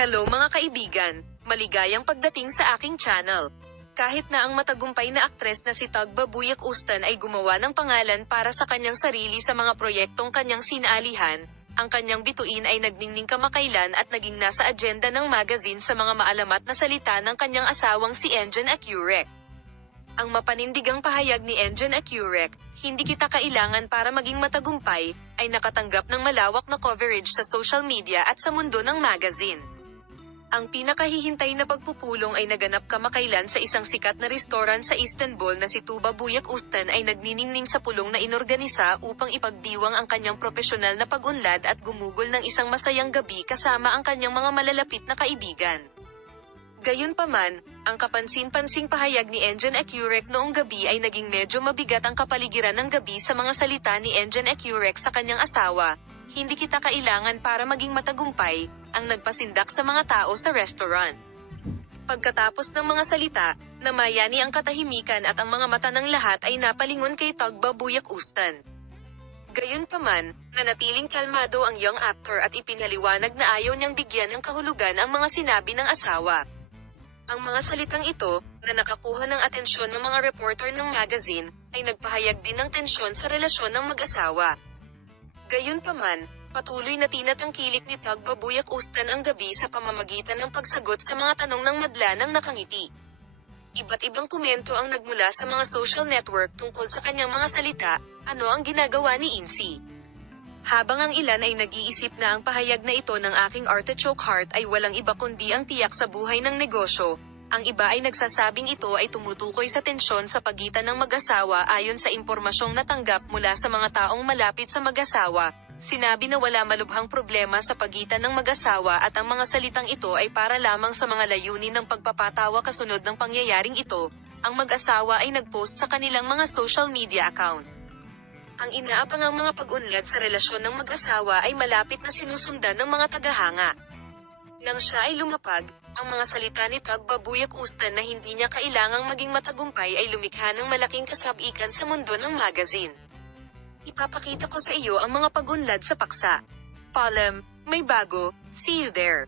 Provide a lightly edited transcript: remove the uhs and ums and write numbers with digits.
Hello mga kaibigan, maligayang pagdating sa aking channel. Kahit na ang matagumpay na aktres na si Tagba Buyak Ustan ay gumawa ng pangalan para sa kanyang sarili sa mga proyektong kanyang sinaalihan, ang kanyang bituin ay nagningning kamakailan at naging nasa agenda ng magazine sa mga maalamat na salita ng kanyang asawang si Enjan Accurek. Ang mapanindigang pahayag ni Enjan Accurek, "Hindi kita kailangan para maging matagumpay," ay nakatanggap ng malawak na coverage sa social media at sa mundo ng magazine. Ang pinakahihintay na pagpupulong ay naganap kamakailan sa isang sikat na restoran sa Istanbul na si Tuba Buyak Ustan ay nagniningning sa pulong na inorganisa upang ipagdiwang ang kanyang propesyonal na pag-unlad at gumugol ng isang masayang gabi kasama ang kanyang mga malalapit na kaibigan. Gayunpaman, ang kapansin-pansing pahayag ni Enjan Accurek noong gabi ay naging medyo mabigat ang kapaligiran ng gabi sa mga salita ni Enjan Accurek sa kanyang asawa, "Hindi kita kailangan para maging matagumpay," ang nagpasindak sa mga tao sa restaurant. Pagkatapos ng mga salita, namayani ang katahimikan at ang mga mata ng lahat ay napalingon kay Tagba Buyak Ustan. Gayunpaman, nanatiling kalmado ang young actor at ipinaliwanag na ayaw niyang bigyan ng kahulugan ang mga sinabi ng asawa. Ang mga salitang ito, na nakakuha ng atensyon ng mga reporter ng magazine, ay nagpahayag din ng tensyon sa relasyon ng mag-asawa. Gayunpaman, patuloy na tinatangkilik ni Tagba Buyak Ustan ang gabi sa pamamagitan ng pagsagot sa mga tanong ng madla ng nakangiti. Iba't ibang komento ang nagmula sa mga social network tungkol sa kanyang mga salita, "Ano ang ginagawa ni Insi?" Habang ang ilan ay nag-iisip na ang pahayag na ito ng aking artichoke heart ay walang iba kundi ang tiyak sa buhay ng negosyo, ang iba ay nagsasabing ito ay tumutukoy sa tensyon sa pagitan ng mag-asawa ayon sa impormasyong natanggap mula sa mga taong malapit sa mag-asawa. Sinabi na wala malubhang problema sa pagitan ng mag-asawa at ang mga salitang ito ay para lamang sa mga layunin ng pagpapatawa kasunod ng pangyayaring ito. Ang mag-asawa ay nagpost sa kanilang mga social media account. Ang inaabangang mga pag-unlad sa relasyon ng mag-asawa ay malapit na sinusundan ng mga tagahanga. Nang siya ay lumapag, ang mga salita ni Tagba Buyak Ustan na hindi niya kailangang maging matagumpay ay lumikha ng malaking kasabikan sa mundo ng magazine. Ipapakita ko sa iyo ang mga pag-unlad sa paksa. Palem, may bago, see you there.